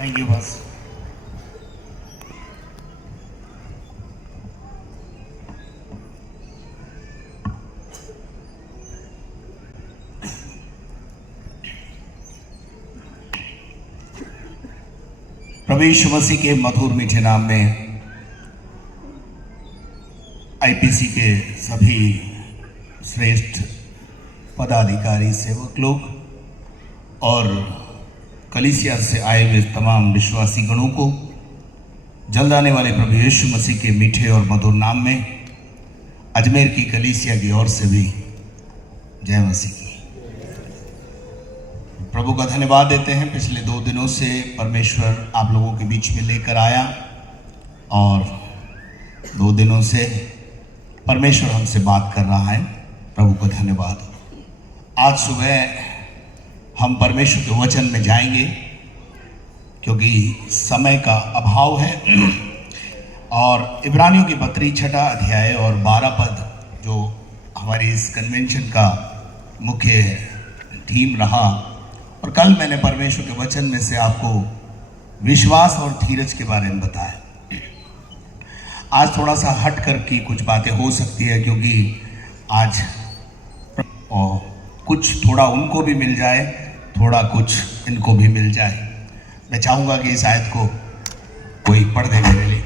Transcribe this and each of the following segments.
Thank you बस। प्रभु यीशु मसीह के मधुर मीठे नाम में आईपीसी के सभी श्रेष्ठ पदाधिकारी, सेवक लोग और कलीसिया से आए हुए तमाम विश्वासी गणों को जल्द आने वाले प्रभु यीशु मसीह के मीठे और मधुर नाम में अजमेर की कलीसिया की ओर से भी जय मसीह की। प्रभु का धन्यवाद देते हैं। पिछले 2 दिनों से परमेश्वर आप लोगों के बीच में लेकर आया और 2 दिनों से परमेश्वर हमसे बात कर रहा है। प्रभु का धन्यवाद। आज सुबह हम परमेश्वर के वचन में जाएंगे क्योंकि समय का अभाव है और इब्रानियों की पत्री 6 अध्याय और 12 पद जो हमारी इस कन्वेंशन का मुख्य थीम रहा, और कल मैंने परमेश्वर के वचन में से आपको विश्वास और धीरज के बारे में बताया। आज थोड़ा सा हट कर की कुछ बातें हो सकती है क्योंकि आज कुछ थोड़ा उनको भी मिल जाए, थोड़ा कुछ इनको भी मिल जाए। मैं चाहूँगा कि इस आयत को कोई पढ़ दे मेरे लिए,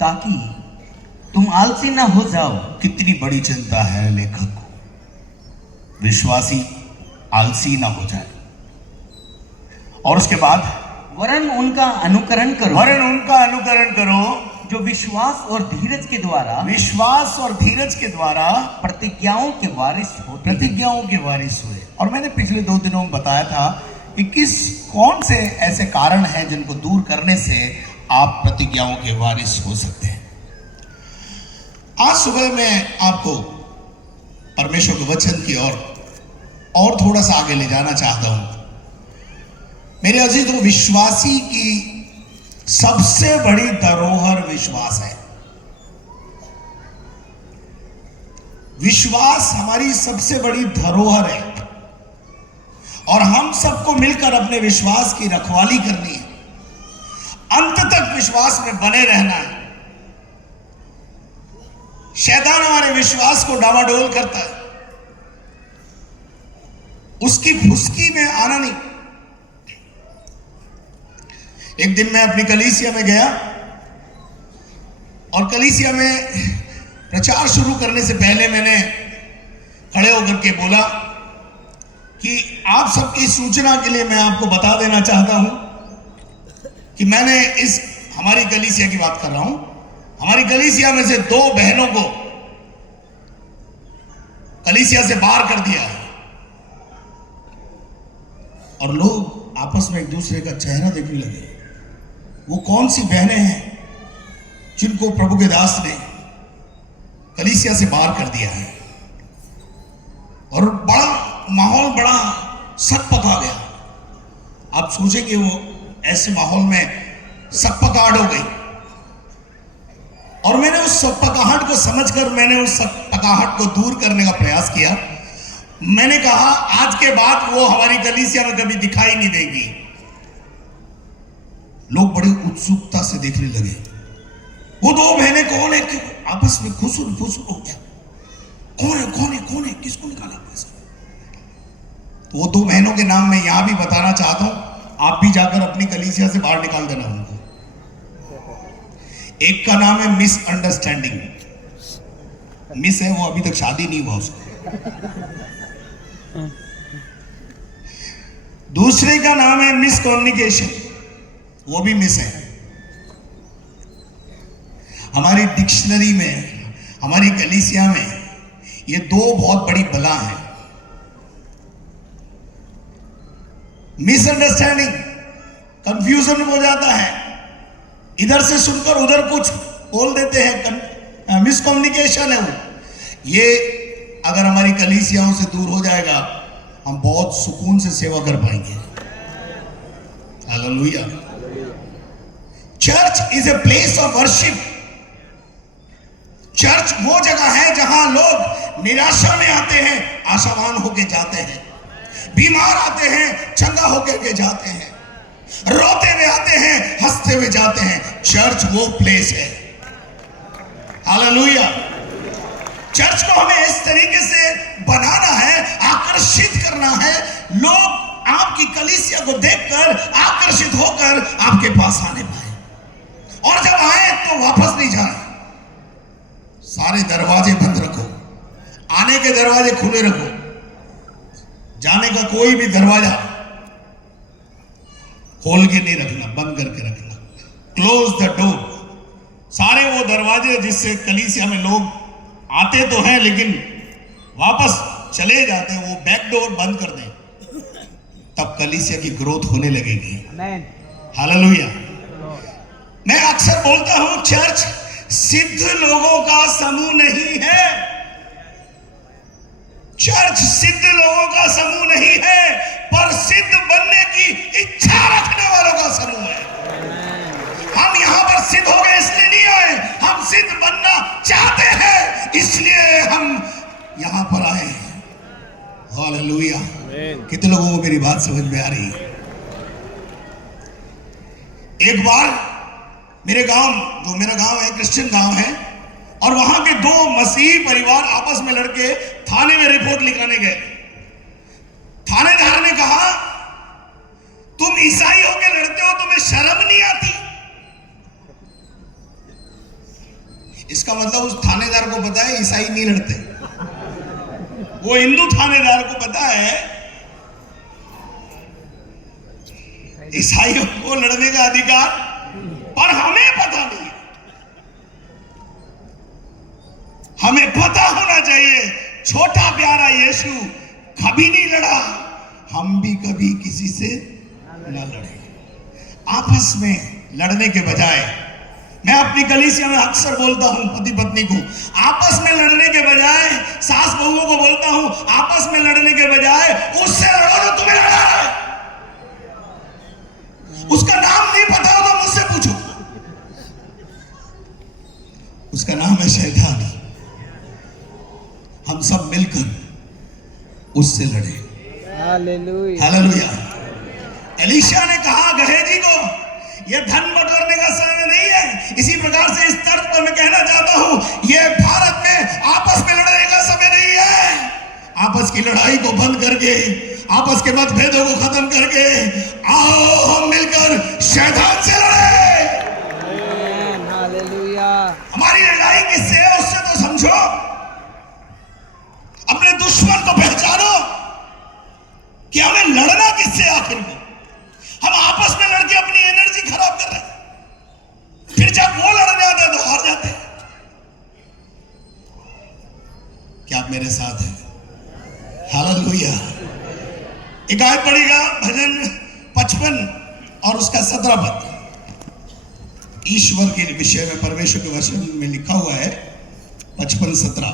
ताकि तुम आलसी ना हो जाओ। कितनी बड़ी चिंता है लेखक को, विश्वासी आलसी ना हो जाए। और उसके बाद वरन उनका अनुकरण करो, जो विश्वास और धीरज के द्वारा प्रतिज्ञाओं के वारिस हुए। और मैंने पिछले 2 दिनों में बताया था कि कौन से ऐसे कारण हैं जिनको दूर करने से आप प्रतिज्ञाओं के वारिस हो सकते हैं। आज सुबह मैं आपको परमेश्वर के वचन की और थोड़ा सा आगे ले जाना चाहता हूं। मेरे अजीजों, विश्वासी की सबसे बड़ी धरोहर विश्वास है। विश्वास हमारी सबसे बड़ी धरोहर है और हम सबको मिलकर अपने विश्वास की रखवाली करनी है, अंत तक विश्वास में बने रहना है। शैतान हमारे विश्वास को डामाडोल करता है, उसकी फुसकी में आना नहीं। एक दिन मैं अपनी कलीसिया में गया और कलीसिया में प्रचार शुरू करने से पहले मैंने खड़े होकर के बोला कि आप सबकी सूचना के लिए मैं आपको बता देना चाहता हूं कि मैंने हमारी कलीसिया की बात कर रहा हूं, हमारी कलीसिया में से 2 बहनों को कलीसिया से बाहर कर दिया है। और लोग आपस में एक दूसरे का चेहरा देखने लगे। वो कौन सी बहनें हैं जिनको प्रभु के दास ने कलीसिया से बाहर कर दिया है। और माहौल बड़ा सकपका गया। आप सोचेंगे वो ऐसे माहौल में सकपकाहट हो गई। और मैंने उस सकपकाहट को समझकर मैंने उस सकपकाहट को दूर करने का प्रयास किया। मैंने कहा आज के बाद वो हमारी कलीसिया में कभी दिखाई नहीं देगी। लोग बड़ी उत्सुकता से देखने लगे, वो 2 बहनें कौन है कि आपस में खुसुर हो गया। कौन है किसको निकाला आपस में। तो वो 2 बहनों के नाम मैं यहां भी बताना चाहता हूं, आप भी जाकर अपनी कलीसिया से बाहर निकाल देना उनको। एक का नाम है मिसअंडरस्टैंडिंग, मिस है, वो अभी तक शादी नहीं हुआ उसको। दूसरे का नाम है मिसकम्युनिकेशन, वो भी मिस है। हमारी डिक्शनरी में, हमारी कलीसिया में ये 2 बहुत बड़ी बला है। मिसअंडरस्टैंडिंग, कंफ्यूजन हो जाता है, इधर से सुनकर उधर कुछ बोल देते हैं, मिसकम्युनिकेशन है वो। ये अगर हमारी कलीसियाओं से दूर हो जाएगा, हम बहुत सुकून से सेवा कर पाएंगे। Hallelujah. Church is a place of worship. Church वो जगह है जहां लोग निराशा में आते हैं, आशावान होकर जाते हैं, बीमार आते हैं, चंगा होकर के जाते हैं, रोते हुए आते हैं, हंसते हुए जाते हैं। चर्च वो प्लेस है। हालेलुया। चर्च को हमें इस तरीके से बनाना है, आकर्षित करना है। लोग आपकी कलीसिया को देखकर आकर्षित होकर आपके पास आने पाए, और जब आए तो वापस नहीं जाए। सारे दरवाजे बंद रखो, आने के दरवाजे खुले रखो, जाने का कोई भी दरवाजा खोल के नहीं रखना, बंद करके रखना। Close the door. सारे वो दरवाजे जिससे कलीसिया में लोग आते तो हैं लेकिन वापस चले जाते हैं, वो बैक डोर बंद कर दें, तब कलीसिया की ग्रोथ होने लगेगी। हालेलुया। मैं अक्सर बोलता हूं, चर्च सिद्ध लोगों का समूह नहीं है। चर्च सिद्ध लोगों का समूह नहीं है, पर सिद्ध बनने की इच्छा रखने वालों का समूह है। हम यहां पर सिद्ध हो गए इसलिए नहीं आए, हम सिद्ध बनना चाहते हैं, इसलिए हम यहां पर आए हैं। हालेलुया। कितने लोगों को मेरी बात समझ में आ रही है? एक बार मेरे गांव, जो मेरा गांव है क्रिश्चियन गांव है, और वहां के दो मसीही परिवार आपस में लड़के थाने में रिपोर्ट लिखाने गए। थानेदार ने कहा, तुम ईसाई होकर लड़ते हो, तुम्हें शर्म नहीं आती? इसका मतलब उस थानेदार को पता है ईसाई नहीं लड़ते। वो हिंदू थानेदार को पता है ईसाइयों को लड़ने का अधिकार, पर हमें पता नहीं। हमें पता होना चाहिए, छोटा प्यारा यीशु कभी नहीं लड़ा, हम भी कभी किसी से न लड़े। आपस में लड़ने के बजाय, मैं अपनी कलीसिया में अक्सर बोलता हूं पति पत्नी को, आपस में लड़ने के बजाय, सास बहुओं को बोलता हूं, आपस में लड़ने के बजाय उससे लड़ो जो तुम्हें लड़ा है। उसका नाम नहीं पता हो तो मुझसे पूछो, उसका नाम है शैतान। हम सब मिलकर उससे लड़े। हालेलुया। एलीशा ने कहा गहेजी को, यह धन बटोरने का समय नहीं है। इसी प्रकार से इस तर्ज पर मैं कहना चाहता हूं, यह भारत में आपस में लड़ने का समय नहीं है। आपस की लड़ाई को बंद करके, आपस के मतभेदों को खत्म करके आओ हम मिलकर शैतान से लड़े। हालेलुया। हमारी लड़ाई किससे है उससे तो समझो, अपने दुश्मन को पहचानो कि हमें लड़ना किससे आखिर में। हम आपस में लड़के अपनी एनर्जी खराब कर रहे हैं, फिर जब वो लड़ने आते हैं तो हार जाते हैं। क्या आप मेरे साथ हैं? हालेलुया। एक आयत पढ़ेगा, भजन 55 और उसका 17 पद। ईश्वर के विषय में, परमेश्वर के वचन में लिखा हुआ है 55:17।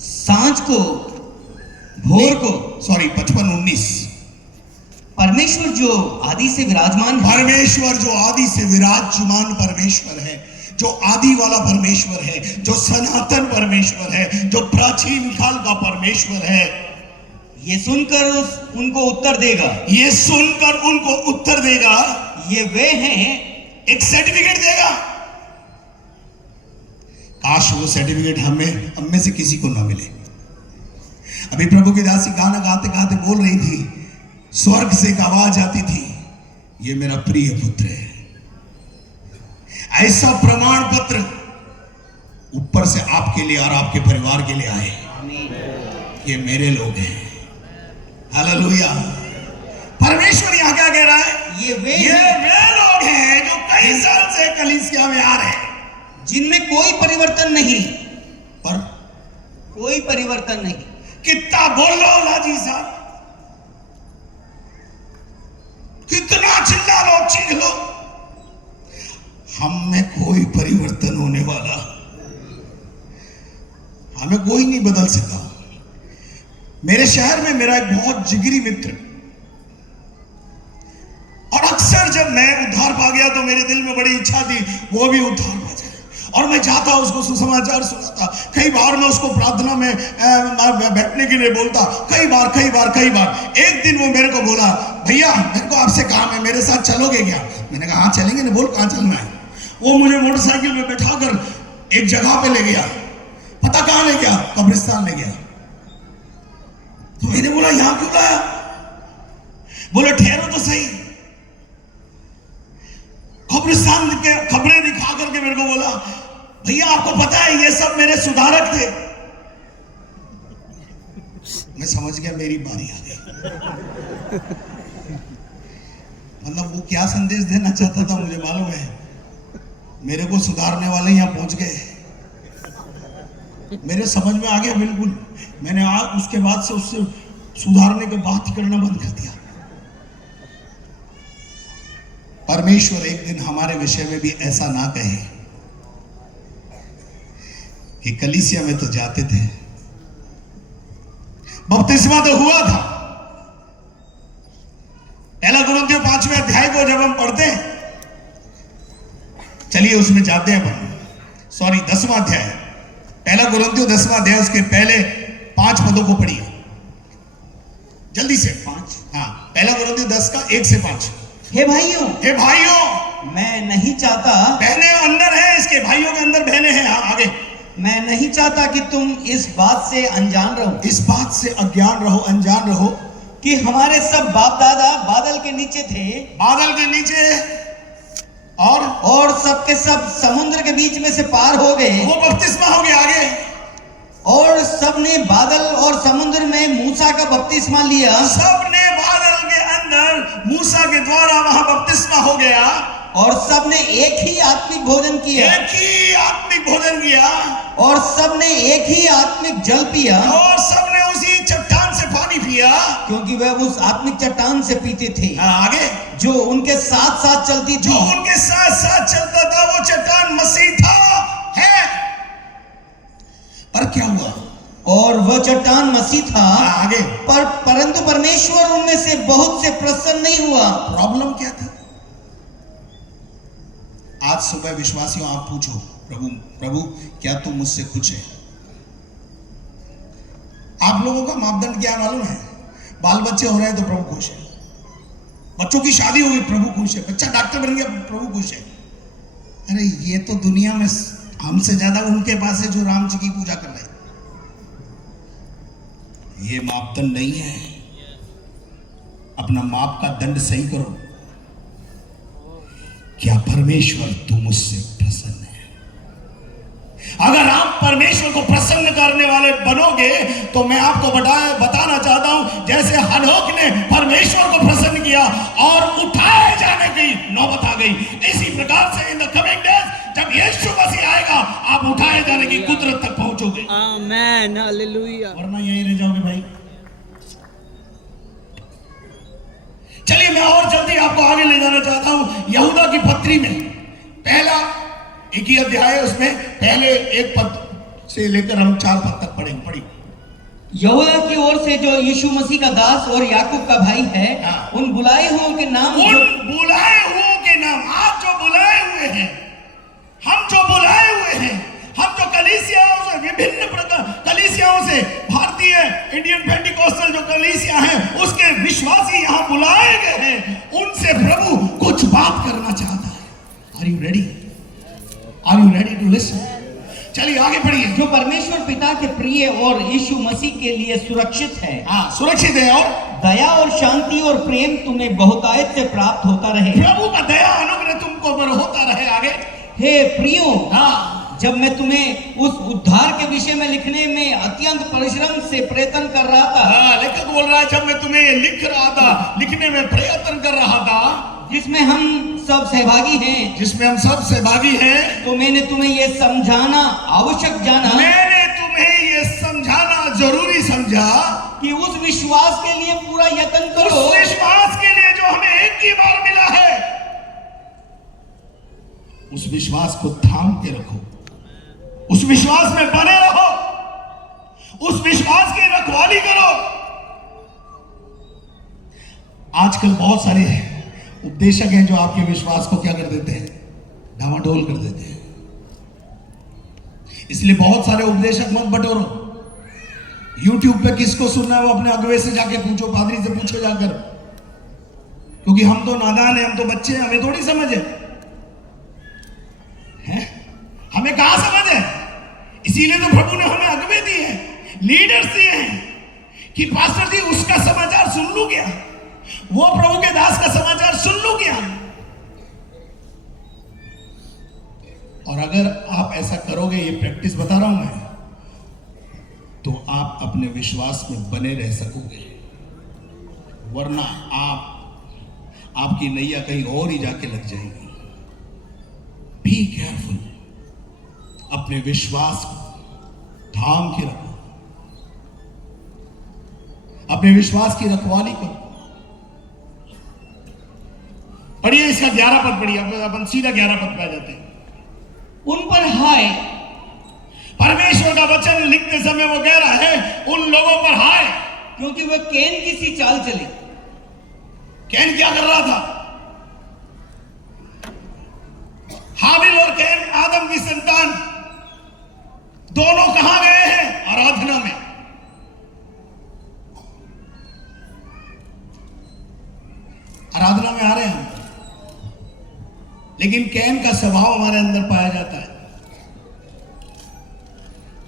सांझ को, भोर को, 55:19। परमेश्वर जो आदि से विराजमान है, परमेश्वर जो आदि से विराजमान परमेश्वर है, जो आदि वाला परमेश्वर है, जो सनातन परमेश्वर है, जो प्राचीन काल का परमेश्वर है, ये सुनकर उनको उत्तर देगा। ये सुनकर उनको उत्तर देगा। ये वे हैं, एक सर्टिफिकेट देगा। काश वो सर्टिफिकेट हम में से किसी को ना मिले। अभी प्रभु की दासी गाना गाते गाते बोल रही थी, स्वर्ग से एक आवाज आती थी, ये मेरा प्रिय पुत्र है। ऐसा प्रमाण पत्र ऊपर से आपके लिए और आपके परिवार के लिए आए, ये मेरे लोग हैं। हालेलुया। परमेश्वर यहां क्या कह रहा है? ये वे लोग हैं जो कई साल से कलीसिया में आ रहे हैं, जिनमें कोई परिवर्तन नहीं, पर कोई परिवर्तन नहीं। कितना बोल लो लाजी साहब, कितना चिल्ला लो, चीख लो, हम में कोई परिवर्तन होने वाला, हमें कोई नहीं बदल सका। मेरे शहर में मेरा एक बहुत जिगरी मित्र, और अक्सर जब मैं उद्धार पा गया तो मेरे दिल में बड़ी इच्छा थी वो भी उद्धार पा जाए, और मैं जाता उसको सुसमाचार सुनाता। कई बार मैं उसको प्रार्थना में बैठने के लिए बोलता, कई बार। एक दिन वो मेरे को बोला, भैया मेरे को आपसे काम है, मेरे साथ चलोगे क्या? मैंने कहा हाँ चलेंगे। ने बोल कहाँ चलना है? वो मुझे मोटरसाइकिल में बैठाकर एक जगह पे ले गया। पता कहाँ ले गया? कब्रिस्तान ले गया। तो मैंने बोला यहां क्यों लाया? बोले ठहरो तो सही। कब्रिस्तान के खबरें दिखा करके मेरे को बोला, भैया आपको पता है ये सब मेरे सुधारक थे। मैं समझ गया मेरी बारी आ गई। मतलब वो क्या संदेश देना चाहता था मुझे मालूम है। मेरे को सुधारने वाले यहां पहुंच गए। मेरे समझ में आ गया बिल्कुल। मैंने आज उसके बाद से उससे सुधारने के बात ही करना बंद कर दिया। परमेश्वर एक दिन हमारे विषय में भी ऐसा ना कहे कि कलीसिया में तो जाते थे, बपतिस्मा तो हुआ था। पहला कुरिन्थियों 5वें अध्याय को जब हम पढ़ते हैं, चलिए उसमें जाते हैं अपन। 10वां अध्याय, पहला कुरिन्थियों 10वां अध्याय, उसके पहले 5 पदों को पढ़िए जल्दी से। 5, हाँ, पहला कुरिन्थियों 10 का 1 से 5। हे भाइयों, मैं नहीं चाहता, बहनें अंदर है इसके, भाइयों के अंदर बहनें हैं। आगे, मैं नहीं चाहता कि तुम इस बात से अनजान रहो, इस बात से अज्ञान रहो, अनजान रहो कि हमारे सब बाप दादा बादल के नीचे थे, बादल के नीचे, और सबके सब समुद्र के बीच में से पार हो गए। वो बपतिस्मा हो गया। आगे, और सबने बादल और समुद्र में मूसा का बपतिस्मा लिया। सबने बादल के अंदर मूसा के द्वारा वहां बपतिस्मा हो गया। और सबने एक ही आत्मिक भोजन किया, और सबने एक ही आत्मिक जल पिया, और सबने उसी चट्टान से पानी पिया, क्योंकि वह उस आत्मिक चट्टान से पीते थे। आगे, जो उनके साथ साथ चलती थी, जो उनके साथ साथ चलता था, वो चट्टान मसीह था, है। पर क्या हुआ? और वह चट्टान मसीह था। आगे, परंतु परमेश्वर उनमें से बहुत से प्रसन्न नहीं हुआ। प्रॉब्लम क्या था? आज सुबह विश्वासियों आप पूछो, प्रभु क्या तुम मुझसे खुश है? आप लोगों का मापदंड क्या मालूम है? बाल बच्चे हो रहे हैं तो प्रभु खुश है, बच्चों की शादी हो गई प्रभु खुश है, बच्चा डॉक्टर बन गया प्रभु खुश है। अरे ये तो दुनिया में हमसे ज्यादा उनके पास है जो राम जी की पूजा कर रहे हैं। ये मापदंड नहीं है। अपना माप का दंड सही करो। क्या परमेश्वर तू मुझसे प्रसन्न है? अगर आप परमेश्वर को प्रसन्न करने वाले बनोगे तो मैं आपको बताना चाहता हूं, जैसे हनोक ने परमेश्वर को प्रसन्न किया और उठाए जाने की नौबत आ गई, इसी प्रकार से इन द कमिंग डेज जब यीशु मसीह आएगा आप उठाए जाने की कुदरत तक पहुंचोगे। आमेन, हालेलुया। वरना यहीं रह जाओगे भाई। चलिए मैं और जल्दी आपको आगे ले जाना चाहता हूं। यहूदा की पत्री में पहला 1 अध्याय है, उसमें पहले 1 पद से लेकर हम 4 पद तक पढ़ेंगे। यहोवा की ओर से जो यीशु मसीह का दास और याकूब का भाई है, उन बुलाए हुओं के नाम, आप जो बुलाए हुए हैं, हम जो बुलाए हुए हैं, हम जो कलीसियाओं से, विभिन्न प्रकार कलीसियाओं से, भारतीय इंडियन पेंटिकॉस्टल जो कलीसिया हैं उसके विश्वासी यहाँ बुलाए गए हैं, उनसे प्रभु कुछ बात करना चाहता है। Are you ready to listen? चलिए आगे पढ़िए। जो परमेश्वर पिता के प्रिय और यीशु मसीह के लिए सुरक्षित है, सुरक्षित है, और दया और शांति और प्रेम तुम्हें बहुतायत से प्राप्त होता रहे। प्रभु का दया अनुग्रह तुमको पर होता रहे। आगे, हे प्रियो, जब मैं तुम्हें उस उद्धार के विषय में लिखने में अत्यंत परिश्रम से प्रयत्न कर रहा था, लेखक बोल रहा है, जब मैं तुम्हें लिख रहा था, लिखने में प्रयत्न कर रहा था, जिसमें हम सब सहभागी हैं, तो मैंने तुम्हें यह समझाना आवश्यक जाना, मैंने तुम्हें यह समझाना जरूरी समझा कि उस विश्वास के लिए पूरा यत्न करो, उस विश्वास के लिए जो हमें एक ही बार मिला है, उस विश्वास को थाम के रखो, उस विश्वास में बने रहो, उस विश्वास की रखवाली करो। आजकल बहुत सारे उपदेशक हैं जो आपके विश्वास को क्या कर देते हैं? डामाडोल कर देते हैं। इसलिए बहुत सारे उपदेशक मत बटोरो। यूट्यूब पे किसको सुनना है वो अपने अगुवे से जाके पूछो, पादरी से पूछो जाकर, क्योंकि हम तो नादान हैं, हम तो बच्चे हैं, हमें थोड़ी समझ है? हमें कहां समझ है? इसीलिए तो प्रभु ने हमें अगुवे दिए हैं, लीडर्स दिए हैं कि पास्टर जी उसका समाचार सुन लू क्या, वो प्रभु के दास का समाचार सुन लू क्या। और अगर आप ऐसा करोगे, ये प्रैक्टिस बता रहा हूं मैं, तो आप अपने विश्वास में बने रह सकोगे, वरना आपकी नैया कहीं और ही जाके लग जाएगी। बी केयरफुल, अपने विश्वास को थाम के रखो, अपने विश्वास की रखवाली करो। पढ़िए इसका 11 पद पढ़िए, अपन सीधा 11 पद पे आ जाते हैं। उन पर हाय, परमेश्वर का वचन लिखते समय वो कह रहा है उन लोगों पर हाय, क्योंकि वे कैन की सी चाल चले। कैन क्या कर रहा था? हाबिल और कैन, आदम की संतान, दोनों कहां गए हैं? आराधना में। आराधना में आ रहे हैं, लेकिन कैन का स्वभाव हमारे अंदर पाया जाता है।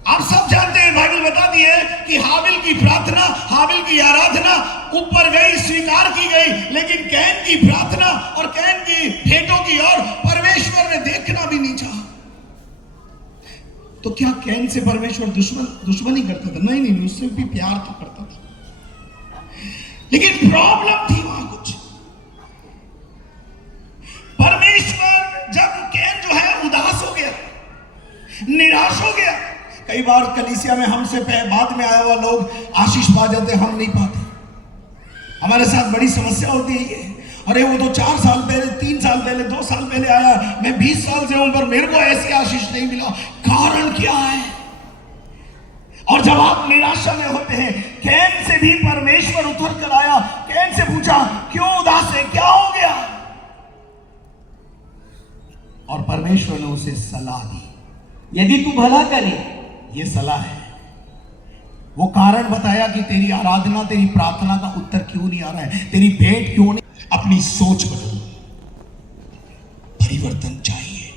आप सब जानते हैं, बाइबल बताती है कि हाबिल की प्रार्थना, हाबिल की आराधना ऊपर गई, स्वीकार की गई, लेकिन कैन की प्रार्थना और कैन की भेंटों की ओर परमेश्वर ने देखना भी नहीं चाहा। तो क्या कैन से परमेश्वर दुश्मनी करता था? नहीं नहीं, उससे भी प्यार तो करता था, लेकिन प्रॉब्लम थी वहां कुछ। परमेश्वर जब कैन जो है उदास हो गया, निराश हो गया। कई बार कलीसिया में हमसे बाद में आया हुआ लोग आशीष पा जाते, हम नहीं पाते। हमारे साथ बड़ी समस्या होती है ये, अरे वो तो 4 साल पहले, 3 साल पहले, 2 साल पहले आया, मैं 20 साल से हूं पर मेरे को ऐसी आशीष नहीं मिला, कारण क्या है? और जब आप निराशा में होते हैं, कैन से भी परमेश्वर उतर कर आया, कैन से पूछा क्यों उदास है, क्या हो गया? और परमेश्वर ने उसे सलाह दी, यदि तू भला करे, ये सलाह है, वो कारण बताया कि तेरी आराधना, तेरी प्रार्थना का उत्तर क्यों नहीं आ रहा है, तेरी भेंट क्यों नहीं। अपनी सोच बदलो, परिवर्तन चाहिए,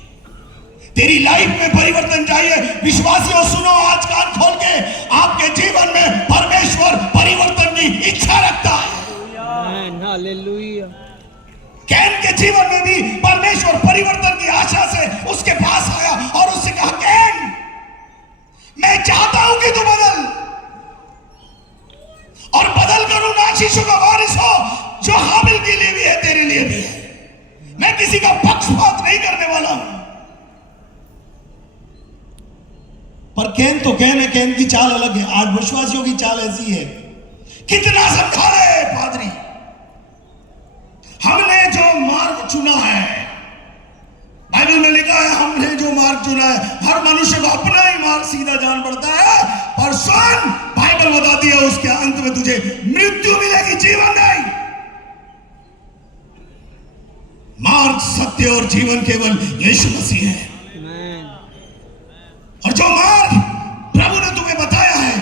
तेरी लाइफ में परिवर्तन चाहिए। विश्वासियों सुनो, आज कान खोल के, आपके जीवन में परमेश्वर परिवर्तन की इच्छा रखता है। हालेलुया। कैन के जीवन में भी परमेश्वर परिवर्तन की आशा से उसके पास आया और उससे कहा, कैन मैं चाहता हूं कि तू बदल, और बदल कर उन आशीषों का वारिस हो जो हाबिल के लिए भी है, तेरे लिए भी है। मैं किसी का पक्षपात नहीं करने वाला हूं, पर कैन तो कैन है, कैन की चाल अलग है। आज विश्वासियों की चाल ऐसी है, कितना समझा रहे पादरी, हमने जो मार्ग चुना है, बाइबल में लिखा है हमने जो मार्ग चुना है, हर मनुष्य को अपना ही मार्ग सीधा जान पड़ता है, पर सुन, बाइबल बताती है उसके अंत में तुझे मृत्यु मिलेगी, जीवन नहीं। मार्ग, सत्य और जीवन केवल यीशु मसीह है। और जो मार्ग प्रभु ने तुम्हें बताया है,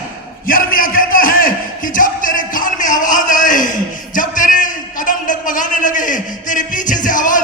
यिर्मयाह कहता है कि जब तेरे कान में आवाज आए, जब तेरे कदम डगमगाने लगे, तेरे पीछे से आवाज